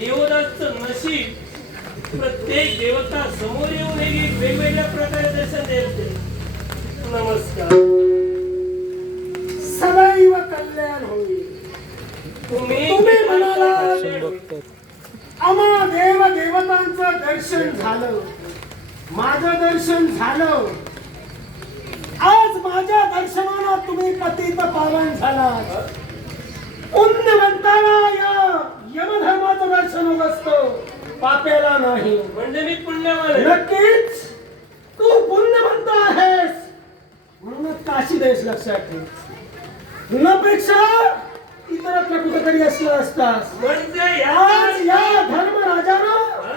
देवदासचं नशीब प्रत्येक देवता समोर येऊन एक वेगवेगळ्या प्रकारे दर्शन देते नमस्कार. सदैव कल्याण होईल. तुम्ही तुम्ही म्हणाला आम्हा देव देवतांचं दर्शन झालं. माझं दर्शन झालं. आज माझ्या दर्शनाला तुम्ही पतित पावन झालात. पुण्यवंताला या यमधर्माचं दर्शन होत असतं. पाप्याला नाही. म्हणजे मी पुण्यवान. नक्कीच. तू पुण्यवंत आहेस. म्हणूनच काशी देश लक्षात ठेव. तुझ्यापेक्षा इतरत्र कुठेतरी असला असतास. म्हणजे आज या धर्मराजानं?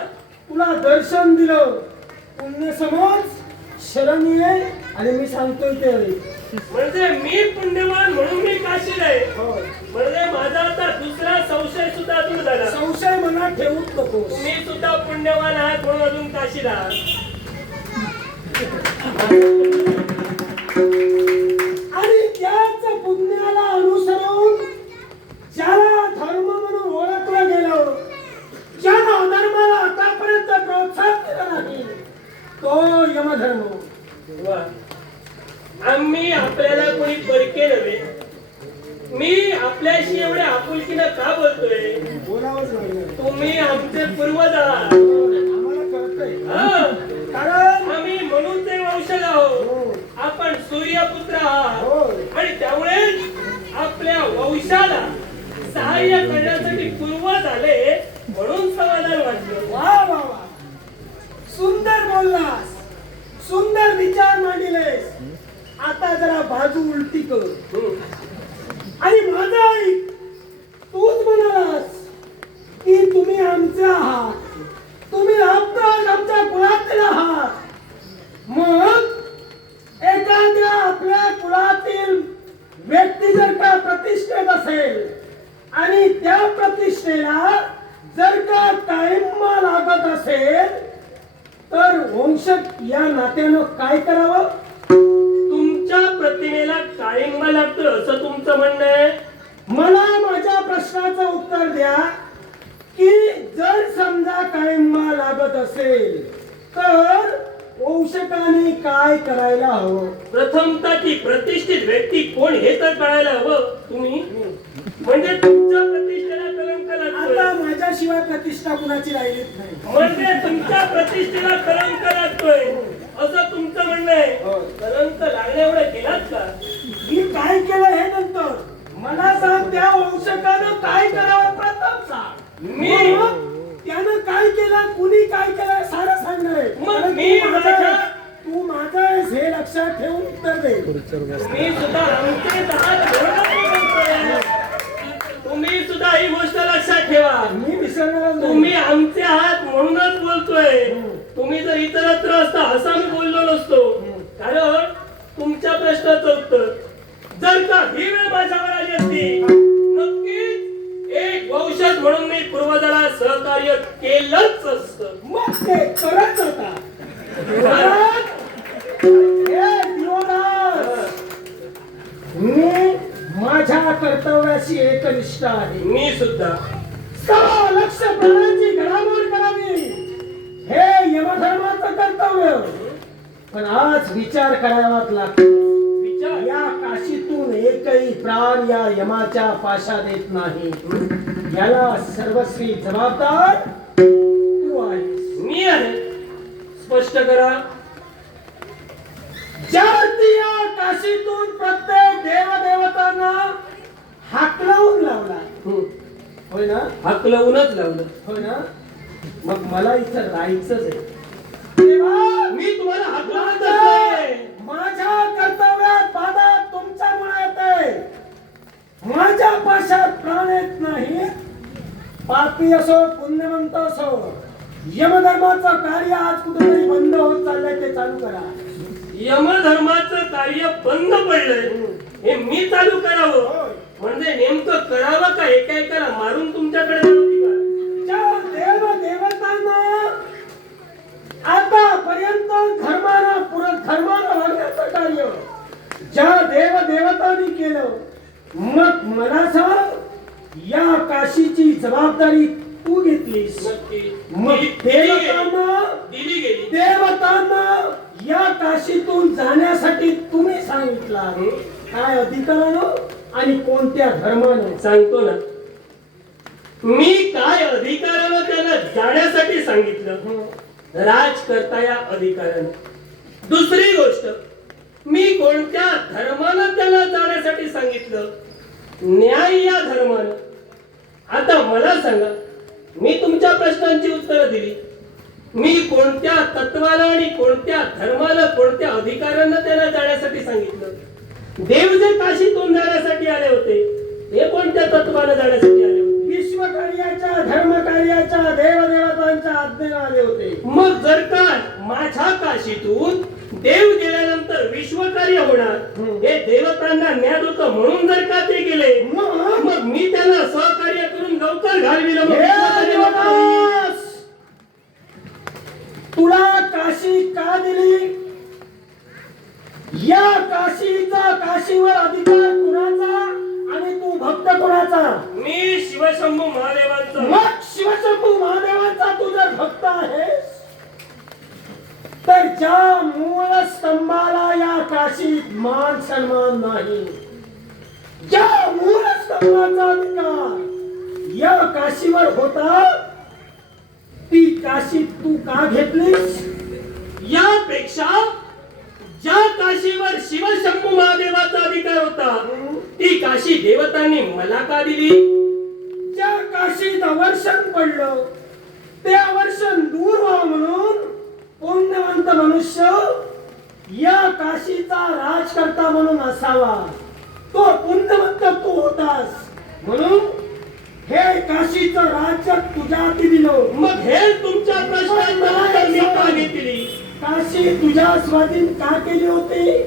तुला दर्शन दिलं. पुण्य समज शरण ये आणि मी सांगतोय ते. म्हणजे मी पुण्यवान म्हणून मी काशीला आहे. म्हणजे माझा आता दुसरा संशय सुद्धा दूर झाला संशय मनात ठेवूच नकोस तुम्ही सुद्धा पुण्यवान आहात म्हणून अजून काशीला. आणि त्याच पुण्याला अनुसरून ज्याला धर्म म्हणून ओळखलं गेलं ज्यानं अधर्माला आतापर्यंत प्रोत्साहन दिलं नाही तो यमधर्म. आम्ही आपल्याला कोणी परके नव्हे मी आपल्याशी एवढ्या आपुलकीनं का बोलतोय? तुम्ही आमचे पूर्वज आहात. आम्ही म्हणूनचे वंशज आहोत. हो, आपण सूर्यपुत्र आहात. आणि त्यामुळे आपल्या वंशाला सहाय्य करण्यासाठी पूर्वज आले म्हणून समाधान वाटलं. वा वा वा. सुंदर बोललास. सुंदर विचार मांडिलेस. आता जरा बाजू उलटी कर. आणि माझं ऐक. तूच म्हणालास की तुम्ही आमचे आहात. तुम्ही आमदार आमच्या कुळातील आहात. मग एखाद्या आपल्या कुळातील व्यक्ती जर का प्रतिष्ठेत असेल आणि त्या प्रतिष्ठेला जर का कायम लागत असेल तर वंश या नात्यानं काय करावं? तुमच्या प्रतिमेला काळिंबा लागतं असं तुमचं म्हणणं आहे? मला माझ्या प्रश्नाचं उत्तर द्या की जर समजा कायमा लागत असेल तर वंशकाने काय करायला हवं? प्रथमतः ती प्रतिष्ठित व्यक्ती कोण हे तर कळायला हवं तुम्ही. म्हणजे तुमच्या प्रतिष्ठेला कलंक आता लागतोय माझ्याशिवाय प्रतिष्ठा कुणाची राहिलीच नाही. म्हणजे तुमच्या प्रतिष्ठेला कलंक लागतोय. असं तुमचं आहे होय. कलंक लागण्या एवढं केलात का? मी काय केलं हे नंतर? मला सांग त्या वंशकानं काय करावं सांग. मी- त्यानं काय केलं कुणी काय केलं सारं सांगणार आहे. मग कारण मी तू माझं माझ्या- आहेस. तू माझं आहेस हे लक्षात ठेवून उत्तर दे. तुम्ही सुद्धा आमचे मी बोलतोय. तुम्ही सुद्धा ही गोष्ट लक्षात ठेवा. मी विसरणार तुम्ही आमचे आहात म्हणूनच बोलतोय. तुम्ही जर इतरत्र असता असा मी बोललो नसतो. कारण तुमच्या प्रश्नाचं उत्तर जर का ही वेळ माझ्यावर आली असती नक्कीच एक वंशज म्हणून मी पूर्वजाला सहकार्य केलंच असतं. मग ते करत होता. मी माझ्या कर्तव्याशी एकनिष्ठ आहे. मी सुद्धा आज विचार करावाच लागतो. या काशीतून एकही प्राण या यमाच्या पाशात येत नाही. याला सर्वस्वी जबाबदार तू आहेस. मी आहे. स्पष्ट करा. ज्यावरती या काशीतून प्रत्येक देवदेवतांना हाकलवून लावला. होय ना? हाकलवूनच लावलं. होय ना? मग मला इथं राहायचंच आहे. तेव्हा मी तुम्हाला हाकलवूनच माझ्या कर्तव्यात बाधा तुमच्यामुळे येते. माझ्या पाशात प्राण येत नाही. पापी असो पुण्यवंत असो यमधर्माचं कार्य आज कुठेतरी बंद होत चाललंय ते चालू करा. यमधर्माचं कार्य बंद पडलंय. हे मी चालू करावं. म्हणजे नेमकं करावं का एका एकाला मारून तुमच्याकडे जावं की काय? ज्या देव देवतांना आतापर्यंत धर्मानं पुरत धर्मानं वागण्याचं कार्य. ज्या देव देवतांनी केलं मग मला सांग या काशीची जबाबदारी तू घेतलीस. मग. देवतांना देवतांना या काशीतून जाण्यासाठी तुम्ही सांगितला? काय अधिकारानं आणि कोणत्या धर्मानं? सांगतो ना. मी काय अधिकारानं त्याला जाण्यासाठी सांगितलं. राज करता या अधिकारानं दुसरी गोष्ट मी कोणत्या धर्मानं त्याला जाण्यासाठी सांगितलं? न्याय या धर्मानं. आता मला सांगा मी तुमच्या प्रश्नांची उत्तरं दिली. मी कोणत्या तत्वाला आणि कोणत्या धर्माला कोणत्या अधिकारानं त्याला जाण्यासाठी सांगितलं? देव जे काशीतून जाण्यासाठी आले होते. हे कोणत्या तत्वानं आज्ञेला आले होते. मग जर का माझ्या काशीतून देव गेल्यानंतर विश्वकार्य होणार. हे देवतांना ज्ञात होतं म्हणून जर का ते गेले मग? मी त्यांना सहकार्य करून लवकर घालविलं मग विश्वकार्य! तुला काशी का दिली? या काशीचा काशीवर अधिकार कुणाचा? आणि तू भक्त कुणाचा? मी शिवशंभू महादेवांचा. मग शिवशंभू महादेवाचा तू जर भक्त आहेस तर ज्या मूळ स्तंभाला या काशीत मान सन्मान नाही ज्या मूळ स्तंभाचा अधिकार या काशीवर होता ती काशी तू का घेतलीस? यापेक्षा ज्या काशीवर शिवशंभू महादेवाचा अधिकार होता ती काशी देवतांनी मला का दिली? ज्या काशीत अवर्षण पडलं. ते अवर्षण दूर व्हावं म्हणून पुण्यवंत मनुष्य या काशीचा राजकर्ता म्हणून असावा. तो पुण्यवंत तू होतास. म्हणून हे काशीचं राज्य तुझ्या हाती दिलं. मग हे तुमच्या घेतली? काशी तुझ्या स्वाधीन का केली होती?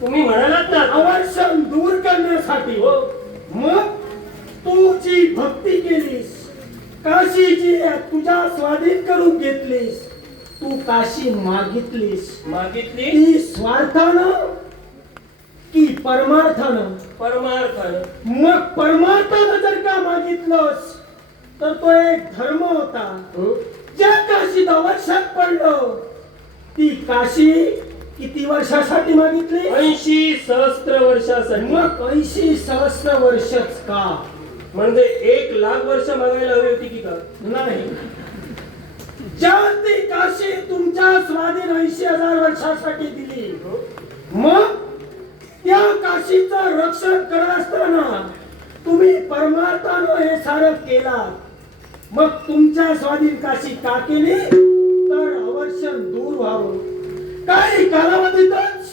तुम्ही म्हणालात ना. अवर्षण दूर करण्यासाठी हो. मग तू जी भक्ती केलीस. काशीची तुझ्या स्वाधीन करून घेतलीस. तू काशी मागितलीस. मागितली ती स्वार्थानं की परमार्थानं? परमार्थानं. मग परमार्थानं जर का मागितलंस तर तो एक धर्म होता? ज्या काशीत आवश्यक पडलं ती काशी किती वर्षासाठी मागितली? ऐंशी सहस्त्र वर्षासाठी. मग ऐंशी सहस्र वर्षच का? म्हणजे एक लाख वर्ष मागायला हवी होती की का? नाही. ज्या ती काशी तुमच्या स्वाधीन ऐंशी हजार वर्षासाठी दिली. मग त्या काशीचं रक्षण करत असताना तुम्ही परमार्थानं हे सारं केला मग तुमच्या स्वाधीन काशी का केली? तर अवर्षण दूर व्हावं. काही कालावधीतच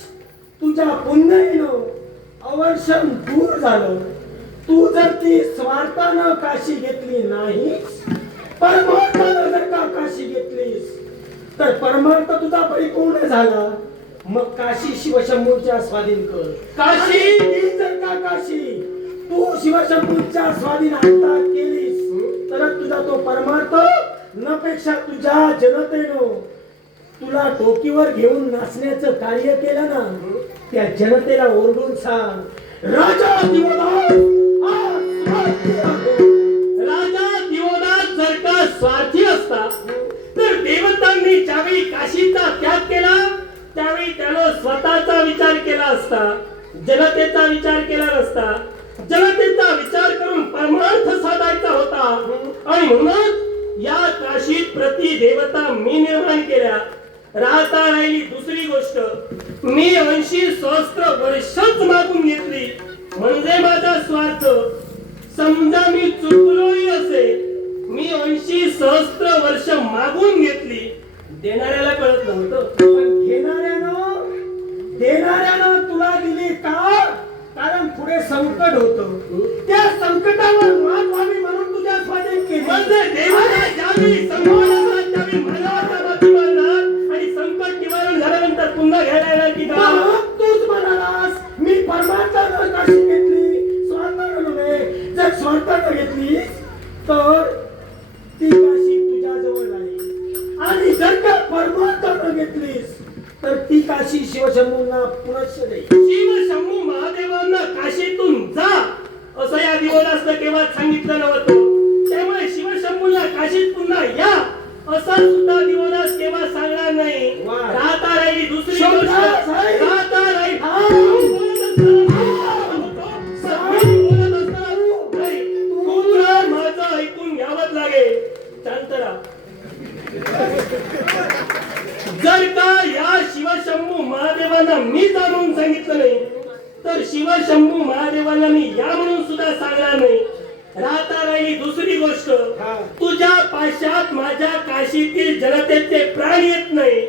तुझ्या पुण्याईनं अवर्षण दूर झालं. तू जर ती स्वार्थानं काशी घेतली नाहीस परमार्थानं जर का काशी घेतलीस तर परमार्थ तुझा परिपूर्ण झाला. मग काशी शिवशंभूच्या स्वाधीन कर. काशी? जर का काशी तू शिवशंभूच्या स्वाधीन आता केलीस तर तुझा तो परमार्थ नपेक्षा तुझ्या जनतेनं तुला टोकीवर घेऊन नाचण्याचं कार्य केलं ना त्या जनतेला ओरडून सांग राजा दिवदास राजा दिवोदास जर का स्वार्थी असता तर देवतांनी ज्यावेळी काशीचा त्याग केला त्यावेळी त्यानं स्वतःचा विचार केला असता जनतेचा विचार केला नसता. जनतेचा विचार करून परमार्थ साधायचा होता. आणि म्हणून या काशीत प्रति देवता मी निर्माण केल्या. राहता राहिली दुसरी गोष्ट. मी ऐंशी सहस्त्र वर्षच मागून घेतली. म्हणजे माझा स्वार्थ. समजा मी चुकलोही असे मी ऐंशी सहस्त्र वर्ष मागून घेतली. देणाऱ्याला कळत नव्हतं. पण घेणाऱ्यानं देणाऱ्यानं तुला दिली का कारण पुढे संकट होत. त्या संकटावर मात व्हावी म्हणून तुझ्या स्वाधीन केली. म्हणजे देवाला ज्यावेळी संकट पुन्हा घ्यायला येणार की का मग तूच म्हणालास मी परमार्थानं काशी घेतली स्वार्थानं नव्हे. जर स्वार्थानं घेतलीस तर ती काशी तुझ्या जवळ राहील आणि जर का परमार्थानं घेतलीस तर ती काशी शिवशंभूंना पुनश्च देईल शिव शंभू महादेवांना काशीतून जा असं या दिवदासनं केव्हा सांगितलं नव्हतं. त्यामुळे शिवशंभूला काशी असा सुद्धा दिवस केव्हा सांगणार नाही. राहता जर का या शिवशंभू महादेवांना मी जाणून सांगितलं नाही तर शिवशंभू महादेवांना मी या म्हणून सुद्धा सांगणार नाही राहता राहिली दुसरी गोष्ट तुझ्या पाशात माझ्या काशीतील जनतेचे प्राण येत नाही.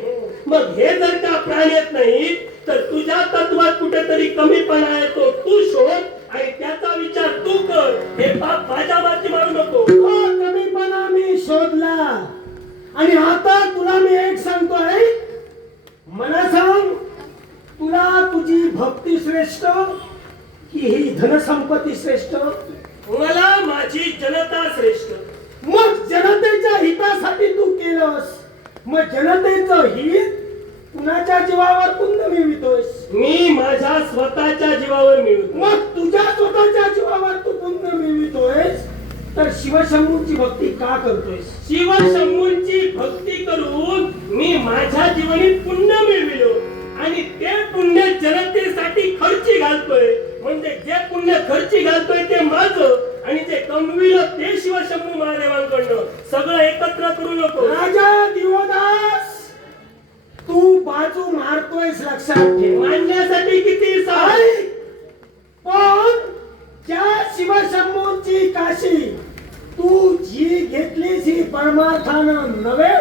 मग हे जर का प्राण येत नाही तर तुझ्या तत्वात कुठेतरी कमीपणा येतो. तू शोध आणि त्याचा विचार तू कर. हे पाप माझ्या माती मारू नको. तो कमीपणा मी शोधला. आणि आता तुला मी एक सांगतोय. मला सांग तुला तुझी भक्ती श्रेष्ठ की ही धनसंपत्ती श्रेष्ठ? मला माझी जनता श्रेष्ठ. मग जनतेच्या हितासाठी तू केलंस. मग जनतेचं हित कुणाच्या जीवावर पुण्य मिळवितोस? मी माझ्या स्वतःच्या जीवावर मिळवतो. मग तुझ्या स्वतःच्या जीवावर तू पुण्य मिळवितोयस तर शिवशंभूची भक्ती का करतोयस शिवशंभूंची भक्ती करून मी माझ्या जीवनी पुण्य मिळविलो. आणि ते पुण्य जनतेसाठी खर्ची घालतोय. म्हणजे जे पुण्य खर्ची घालतोय ते माझं. आणि जे कमविलं ते शिवशंभू महादेवांकडनं सगळं एकत्र करू नको. राजा दिवदास तू बाजू मारतोयस लक्षात ठेव. मांडण्यासाठी किती ऐक, पण त्या शिवशंभूंची काशी तू जी घेतलीस ही परमार्थानं नव्हे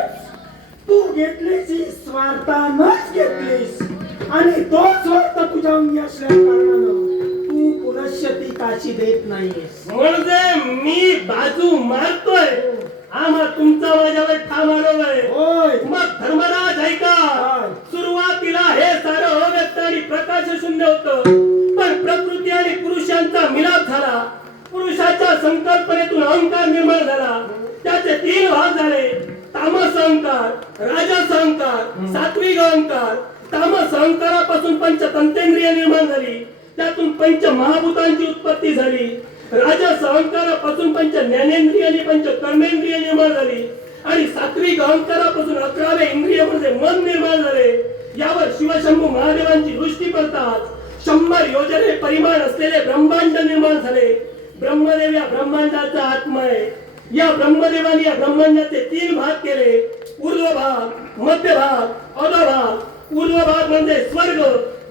तू घेतलीस ही स्वार्थानच घेतलीस. आणि तो स्वार्थ तुझ्या अंगी असल्या कारणानं ती काशी देत नाहीस म्हणजे मी बाजू मारतोय. हा मग तुमचा माझ्यावर ठाम आलोय होय. मग धर्मराज ऐका? सुरुवातीला हे सारं अव्यक्त आणि प्रकाश शून्य होत. पण प्रकृती आणि पुरुषांचा मिलाप झाला. पुरुषाच्या संकल्पनेतून अहंकार निर्माण झाला. त्याचे तीन भाग झाले. तामस अहंकार राजस अहंकार सात्विक अहंकार. तामस अहंकारापासून पंचतंत्रेंद्रिय निर्माण झाली. त्यातून पंच महाभूतांची उत्पत्ती झाली. राजा अहंकारापासून पंच ज्ञानेंद्रिय आणि पंच कर्मेंद्रिय निर्माण झाली. आणि सात्विक अहंकारापासून अकरावे इंद्रिय म्हणजे मन निर्माण झाले. यावर शिवशंभू महादेवांची दृष्टी पडतात. शंभर योजने परिमाण असलेले ब्रह्मांड निर्माण झाले. ब्रह्मदेव या ब्रह्मांडाचा आत्मा आहे. या ब्रह्मदेवाने या ब्रह्मांडाचे तीन भाग केले. पूर्व भाग मध्य भाग अधोभाग. पूर्व भाग म्हणजे स्वर्ग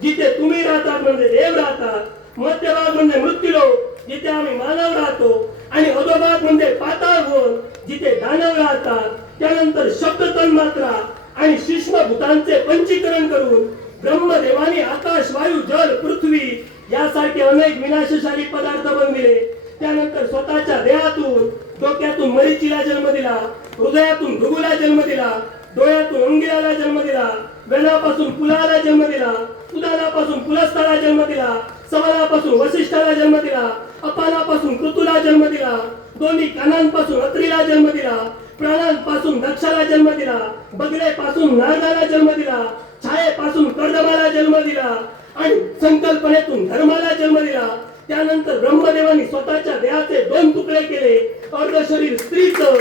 जिथे तुम्ही राहतात म्हणजे देव राहतात. मध्य भाग म्हणजे मृत्यूलोक जिथे आम्ही मानव राहतो. आणि अधोभाग म्हणजे पाताळ भुवन जिथे दानव राहतात. त्यानंतर शब्द तन्मात्रा आणि सूक्ष्म भूतांचे पंचीकरण करून ब्रह्मदेवाने आकाश वायू जल पृथ्वी यासारखे अनेक विनाशशाली पदार्थ बनविले. त्यानंतर स्वतःच्या देहातून डोक्यातून मरीचीला जन्म दिला हृदयातून भृगुला जन्म दिला डोळ्यातून अंगिराला जन्म दिला. गणापासून पुलाला जन्म दिला उदानापासून पुलस्ताला जन्म दिला सवालापासून वसिष्ठाला जन्म दिला अपानापासून कृतूला जन्म दिला दोन्ही कानांपासून अत्रीला जन्म दिला प्राणांपासून दक्षाला जन्म दिला बगलेपासून नागाला जन्म दिला छायेपासून कर्दमाला जन्म दिला आणि संकल्पनेतून धर्माला जन्म दिला. त्यानंतर ब्रह्मदेवानी स्वतःच्या देहाचे दोन तुकडे केले अर्ध शरीर स्त्रीचं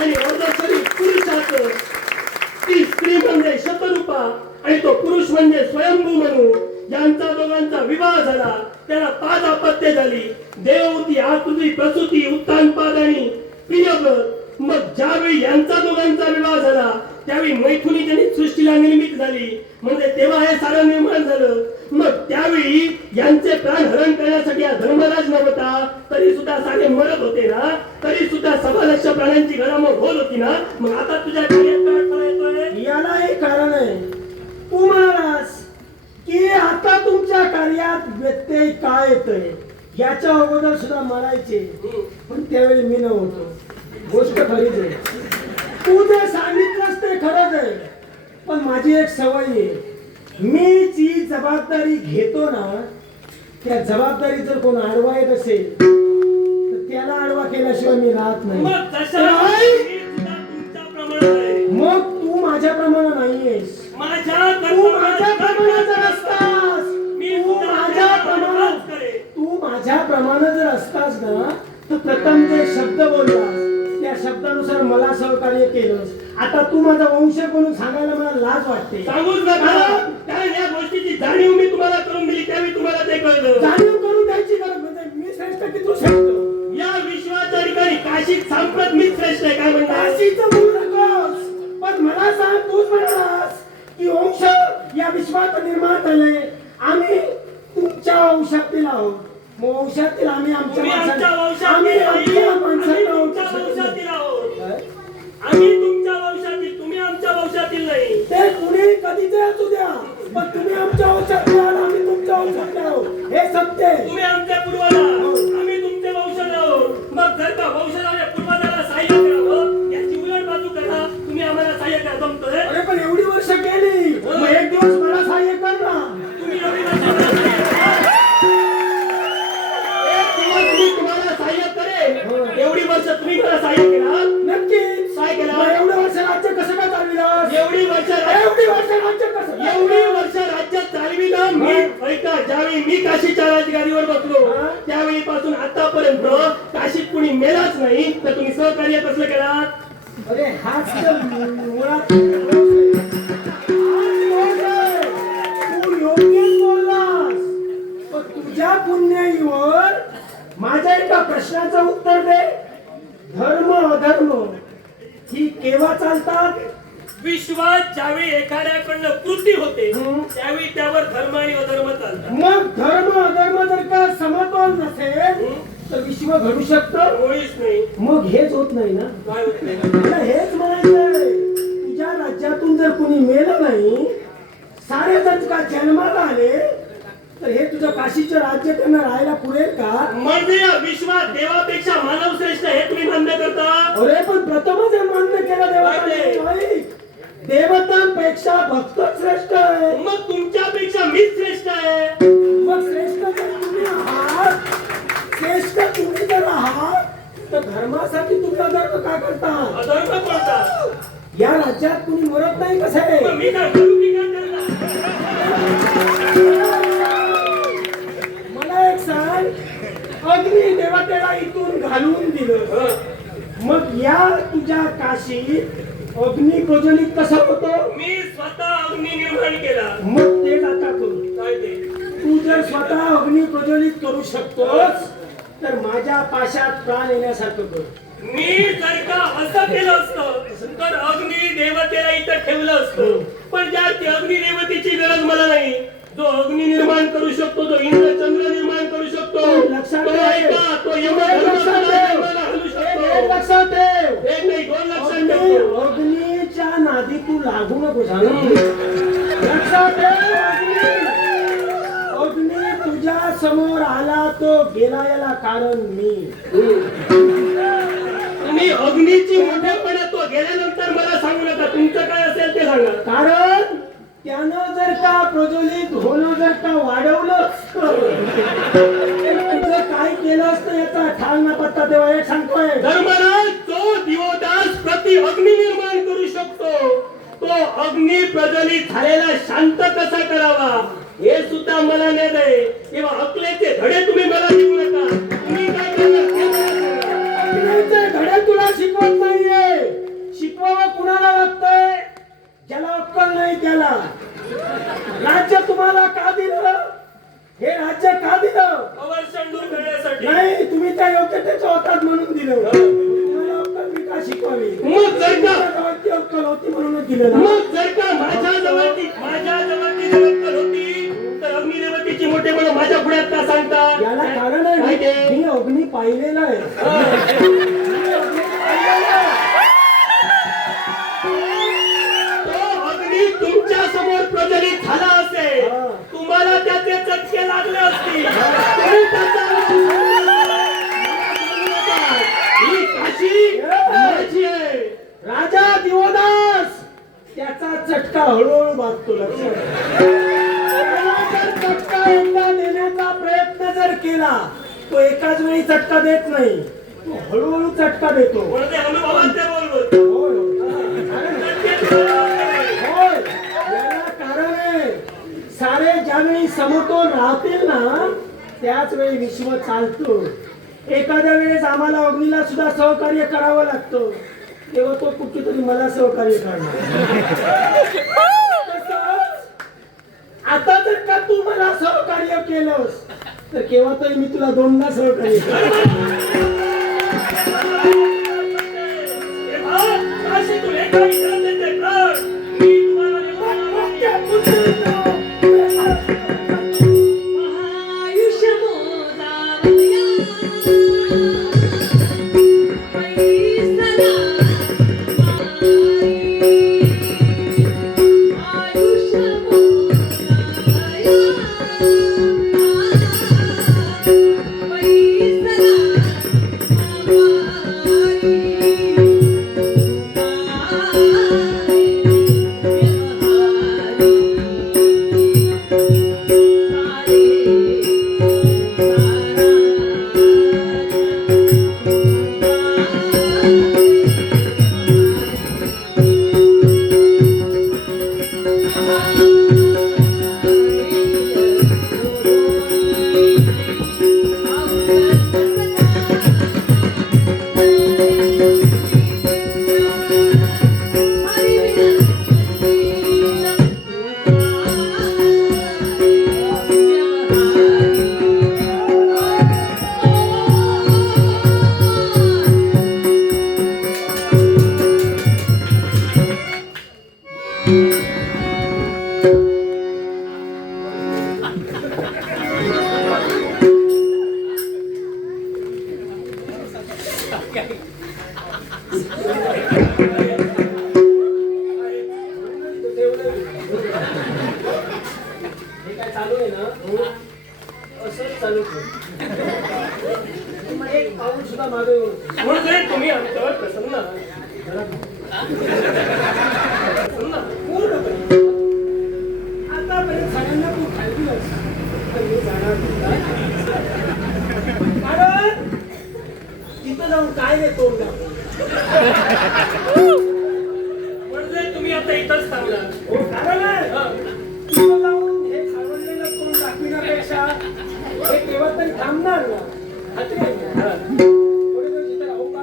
आणि अर्ध शरीर पाच अपत्य झाली. देवती आकृती प्रसूती उत्तान आणि प्रियव्रत मग ज्यावेळी यांचा दोघांचा विवाह झाला त्यावेळी मैथुनी त्यांनी सृष्टीला निर्मित झाली. याच्या अगोदर सुद्धा मरायचे. पण त्यावेळी मी नव्हतो. गोष्ट खरीच आहे. तू जे सांगितलंस ते खरंच आहे. पण माझी एक सवय आहे. मी जी जबाबदारी घेतो ना त्या जबाबदारी जर कोण आडवा येत असेल तर त्याला आडवा केल्याशिवाय मी राहत नाही. मग तू माझ्याप्रमाणे नाहीयेस. माझ्या तू माझ्या प्रमाणाचा तू माझ्या प्रमाणे जर असतास ना तर प्रथम जे शब्द बोललास त्या शब्दानुसार मला सहकार्य केलंस. आता तू माझा वंश म्हणून सांगायला मला लाज वाटते. सांगूच नका कारण या गोष्टीची जाणीव मी तुम्हाला करून दिली त्यावेळी तुम्हाला ते कळलं. जाणीव करून द्यायची गरज म्हणजे मी श्रेष्ठ की तू श्रेष्ठ? या विश्वाच्या ठिकाणी काशीत सांप्रत मीच श्रेष्ठ आहे काय म्हणतात काशीचं बोलू नकोस. पण मला सांग तूच म्हणालास की वंश या विश्वात निर्माण झाले आम्ही तुमच्या वंशातील आहोत. वंशातील आम्ही आमच्या तुम्ही आमच्या आम्ही वंशातील आमच्या आम्ही तुमच्या वंशातील- वंशातील आहोत? आम्ही तुमच्या वंशातील तुम्ही आमच्या वंशातील नाही. ते कुणी कधीच असू द्या पण तुम्ही आमच्या वंशातील आहात आम्ही तुमच्या वंशातील आहोत. हे सत्य आहे. तुम्ही आमच्या पूर्वजा आम्ही तुमचे वंशज आहोत. मग जर का प्रश्नाचं उत्तर दे. धर्म अधर्म ही केव्हा चालतात? विश्वात ज्यावेळी एखाद्याकडनं कृती होते. त्यावेळी त्यावर धर्म आणि अधर्म चालतात. मग धर्म अधर्म जर का समतोल नसेल तर विश्व घडू शकतं? मुळीच नाही. मग हेच होत नाही ना? काय होत नाही? मला हेच म्हणायचंय. तुझ्या राज्यातून जर कोणी मेलं नाही सारे जण का जन्माला आले तर हे तुझं काशीचं राज्य त्यांना राहायला पुरेल का? या विश्वात देवापेक्षा मानव श्रेष्ठ हे तुम्ही मान्य करता? अरे पण प्रथमच हे मान्य केलं देवतांनी देवतांपेक्षा भक्त श्रेष्ठ आहे. मग तुमच्यापेक्षा मीच श्रेष्ठ आहे. मग श्रेष्ठ जर तुम्ही आहात. श्रेष्ठ तुम्ही जर आहात तर धर्मासाठी तुम्ही अधर्म का करता? अधर्म कोणता या राज्यात कुणी मरत नाही कसं? आहे मी काय देवतेला इथून घालून दिलं. हं. मग या तुझ्या काशीत अग्नी प्रज्वलित कसा होतो? मी स्वतः अग्नी निर्माण केला. मग ते आता करू. काय ते? तू जर स्वतः अग्नी प्रज्वलित करू शकतोस तर माझ्या पाशात प्राण येण्यासारखं कर. मी जर का असं केलं असतं तर अग्नी देवतेला इथं ठेवलं असतं. पण ज्या अग्नी देवतेची गरज मला नाही जो अग्नी निर्माण करू शकतो तो इंद्र एक लक्षात ठेव. एक- लक्षात ठेव एक नाही दोन लक्षात अग्नीच्या नादी तू लागू नको झालं लक्षात ठेव अग्नी अग्नी तुझ्या समोर आला तो गेला याला कारण मी तुम्ही अग्नीची मोठ्यापणा तो गेल्यानंतर मला सांगू नका तुमचं काय असेल ते सांगा कारण त्यानं जर का प्रज्वलित होणं जर का वाढवलं काय केलं असतं याचा ठाण ना पत्ता तेव्हा एक सांगतोय. धर्मराज जो दिवोदास प्रति अग्नी निर्माण करू शकतो. तो अग्नी प्रज्वलित झालेला शांत कसा करावा? हे सुद्धा मला नाही आहे किंवा अकलेचे धडे तुम्ही मला देऊ नका. तुम्ही काय करणार ते मला सांगा. अग्नीचे धडे तुला शिकवत नाहीये. शिकवावं कुणाला लागतंय ज्याला अक्कल नाही त्याला. राज्य तुम्हाला का दिलं? हे राज्य का दिलं? करण्यासाठी नाही तुम्ही त्या योग्यतेच्या होतात म्हणून दिलं. तुम्हाला अक्कल मी का शिकवावी? मग जर का तुमच्याजवळची अक्कल होती म्हणूनच दिलं ना मग जर का माझ्या जवळची माझ्या जवळची जर अक्कल होती तर अग्निदेवतेची मोठेपणा माझ्या पुढ्यात का सांगता? याला कारण आहे? मी अग्नी पाहिलेला आहे. प्रज्वलित झाला असेल हा. तुम्हाला त्याचे चटके लागले असतील. तुम्ही त्याचा ही काशी माझी आहे. राजा दिवदास त्याचा चटका हळूहळू बांधतो लक्षात. चटका एकदा देण्याचा प्रयत्न जर केला तो एकाच वेळी चटका देत नाही तो हळूहळू चटका देतो. होय, होय. चटके तुम्हाला लागले. होय याला कारण आहे सारे ज्यावेळी समतोल राहतील ना त्याच वेळी विश्व चालतो. एखाद्या वेळेस आम्हाला अग्नीला सुद्धा सहकार्य करावं लागतं. तेव्हा तो कुठेतरी मला सहकार्य करणार. आता जर का तू मला सहकार्य केलंस तर केव्हा तरी मी तुला दोनदा सहकार्य करणार. कारण तिथं जाऊन काय नाही तोंड? म्हणजे तुम्ही आता इथंच थांबला तिथं हो, जाऊन हे तोंड दाखविण्यापेक्षा हे केव्हा तरी थांबणार ना? खात्री थोडे दिवस इथं राहू का?